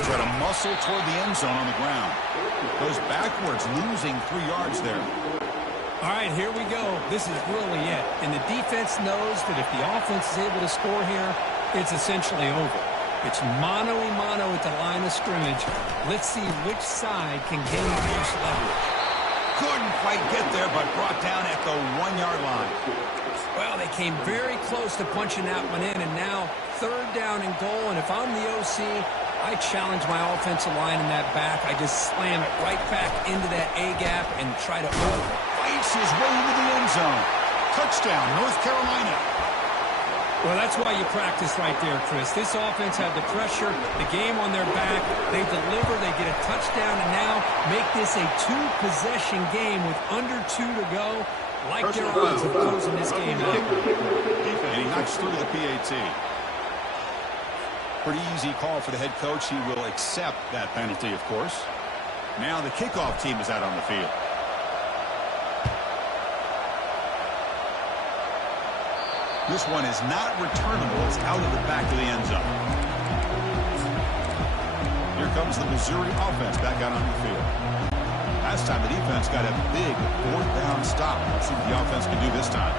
Try to muscle toward the end zone on the ground. Goes backwards, losing 3 yards there. All right, here we go. This is really it. And the defense knows that if the offense is able to score here, it's essentially over. It's mano-a-mano at the line of scrimmage. Let's see which side can gain the most leverage. Couldn't quite get there, but brought down at the 1-yard line. Well, they came very close to punching that one in, and now third down and goal. And if I'm the OC, I challenge my offensive line in that back. I just slam it right back into that A-gap and try to Fights his way into the end zone. Touchdown, North Carolina. Well, that's why you practice right there, Chris. This offense had the pressure, the game on their back. They deliver, they get a touchdown, and now make this a 2-possession game with under 2 to go. Like their odds of closing this game out. And he knocks through the PAT. Pretty easy call for the head coach. He will accept that penalty, of course. Now the kickoff team is out on the field. This one is not returnable. It's out of the back of the end zone. Here comes the Missouri offense back out on the field. Last time the defense got a big 4th down stop. Let's see what the offense can do this time.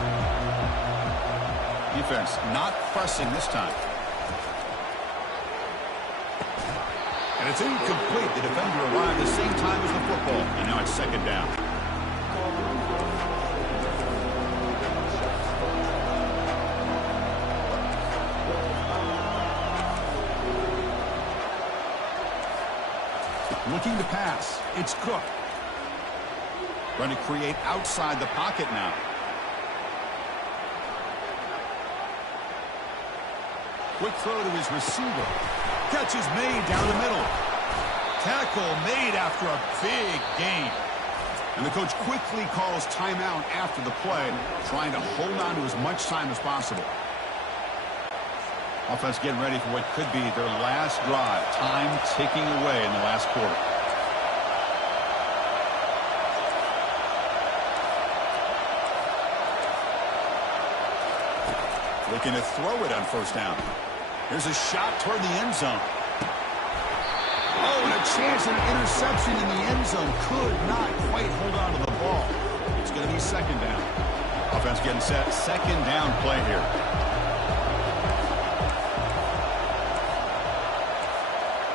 Defense not pressing this time. And it's incomplete. The defender arrived the same time as the football. And now it's second down. Looking to pass. It's Cook. Going to create outside the pocket now. Quick throw to his receiver. Catch is made down the middle. Tackle made after a big gain. And the coach quickly calls timeout after the play, trying to hold on to as much time as possible. Offense getting ready for what could be their last drive. Time ticking away in the last quarter. Looking to throw it on first down. Here's a shot toward the end zone. Oh, and a chance at an interception in the end zone. Could not quite hold on to the ball. It's going to be second down. Offense getting set. Second down play here.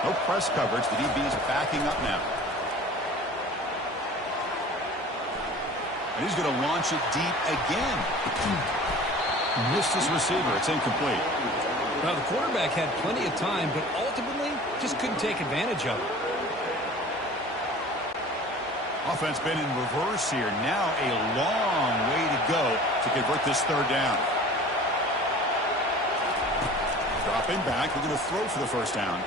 No press coverage. The DB's backing up now. And he's going to launch it deep again. Missed his receiver. It's incomplete. Now, the quarterback had plenty of time, but ultimately just couldn't take advantage of it. Offense been in reverse here. Now a long way to go to convert this third down. Dropping back. They're going to throw for the first down.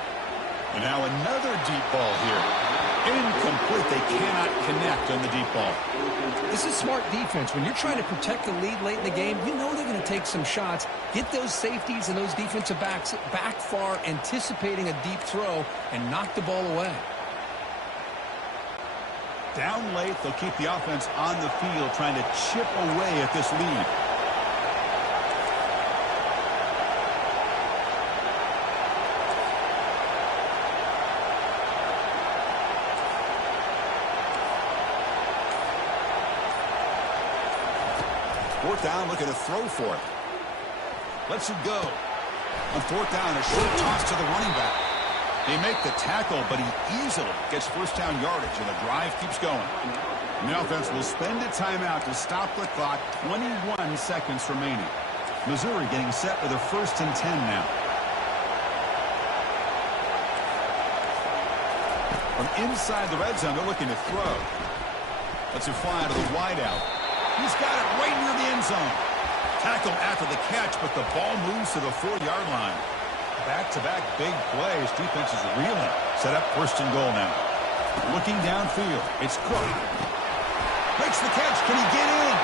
And now another deep ball here. Incomplete. They cannot connect on the deep ball. This is smart defense. When you're trying to protect the lead late in the game, you know they're going to take some shots, get those safeties and those defensive backs back far, anticipating a deep throw, and knock the ball away. Down late, they'll keep the offense on the field, trying to chip away at this lead. Fourth down, looking to throw for it. Lets it go. On fourth down, a short toss to the running back. They make the tackle, but he easily gets first down yardage, and the drive keeps going. And the offense will spend a timeout to stop the clock. 21 seconds remaining. Missouri getting set with a 1st and 10 now. From inside the red zone, they're looking to throw. Lets it fly to the wideout. He's got it right near the end zone. Tackle after the catch, but the ball moves to the 4-yard line. Back-to-back big plays. Defense is reeling. Set up 1st and goal now. Looking downfield. It's Cook. Makes the catch. Can he get in?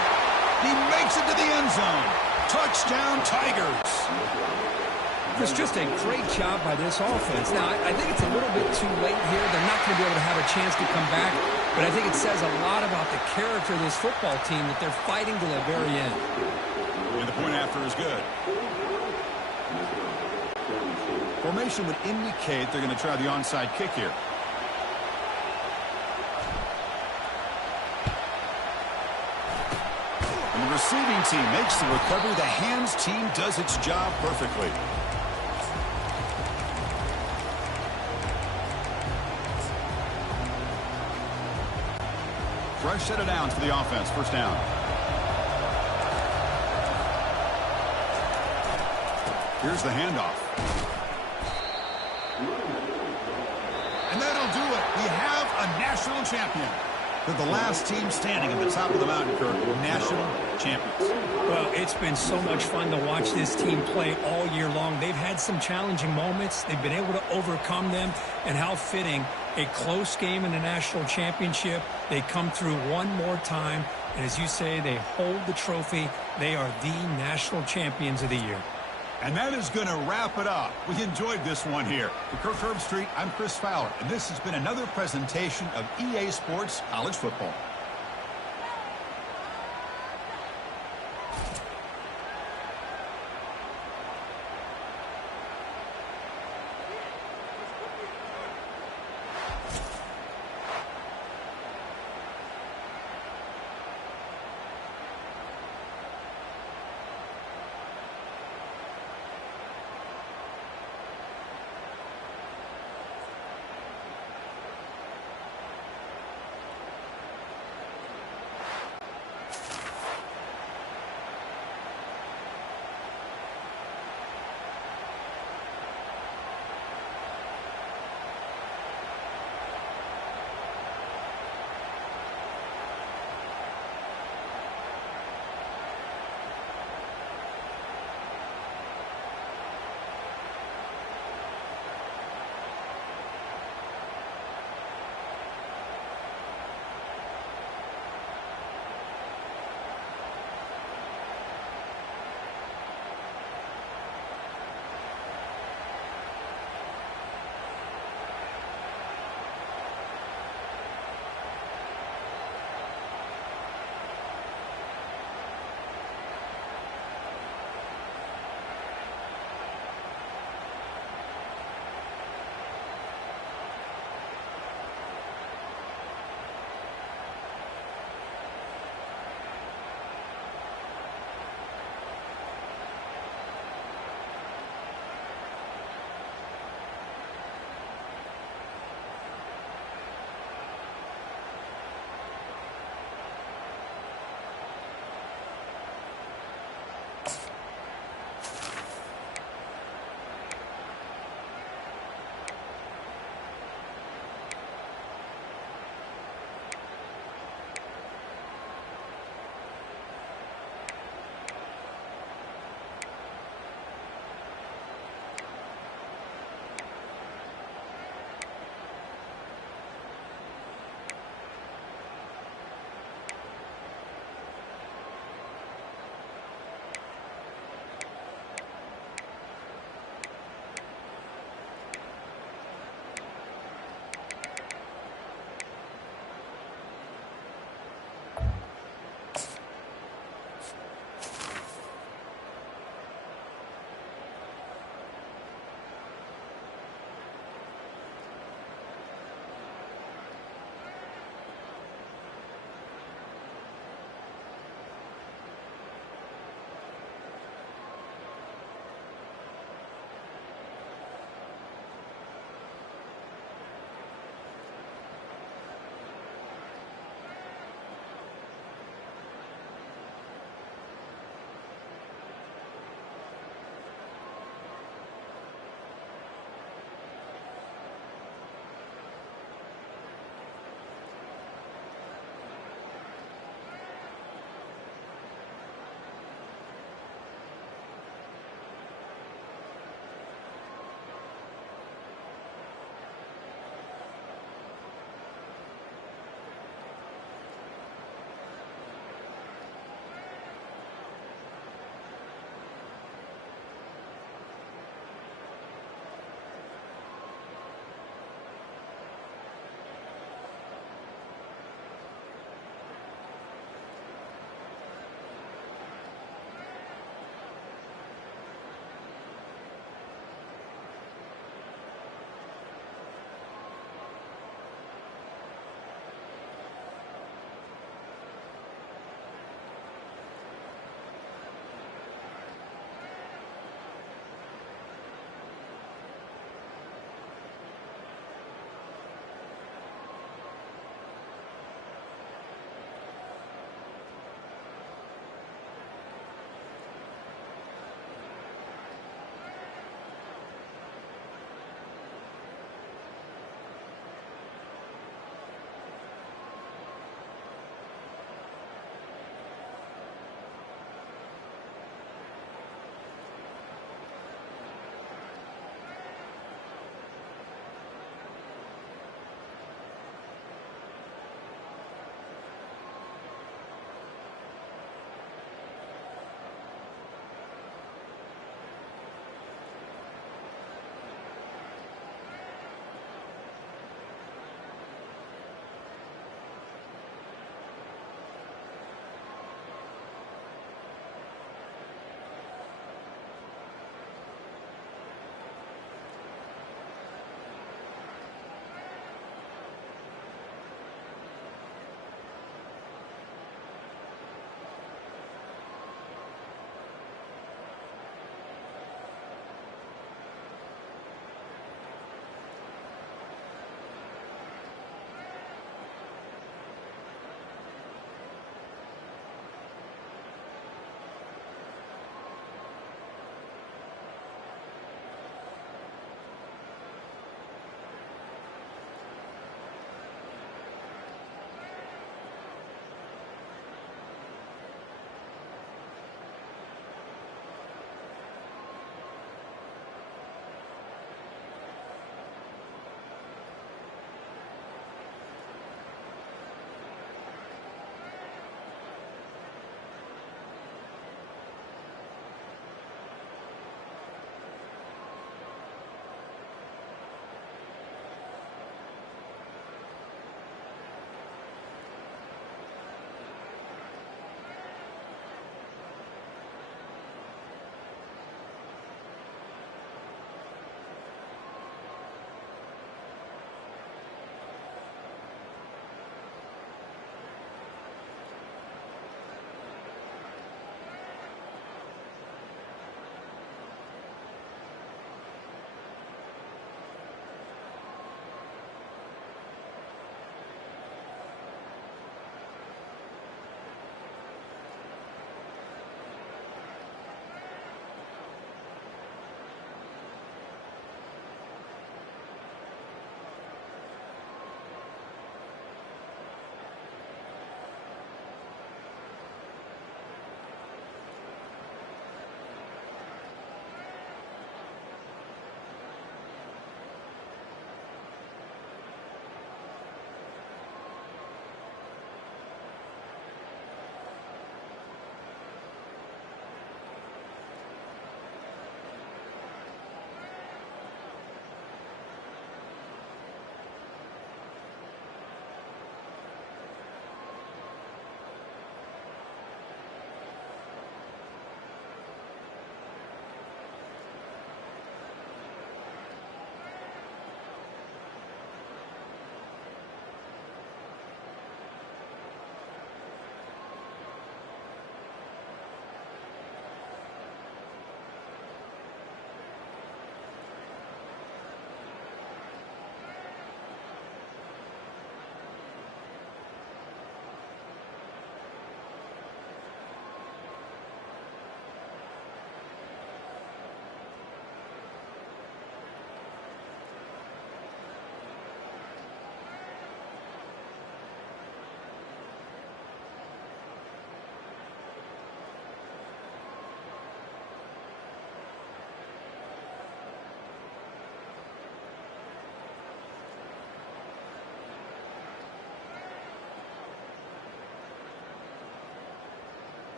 He makes it to the end zone. Touchdown, Tigers. It's just a great job by this offense. Now, I think it's a little bit too late here. They're not going to be able to have a chance to come back, but I think it says a lot about the character of this football team that they're fighting to the very end. And the point after is good. Formation would indicate they're going to try the onside kick here. And the receiving team makes the recovery. The hands team does its job perfectly. Fresh set of downs for the offense. 1st down. Here's the handoff. And that'll do it. We have a national champion. They're the last team standing at the top of the mountain, Kirk. National champions. Well, it's been so much fun to watch this team play all year long. They've had some challenging moments. They've been able to overcome them. And how fitting, a close game in the national championship. They come through one more time. And as you say, they hold the trophy. They are the national champions of the year. And that is going to wrap it up. We enjoyed this one here. For Kirk Herbstreit, I'm Chris Fowler, and this has been another presentation of EA Sports College Football.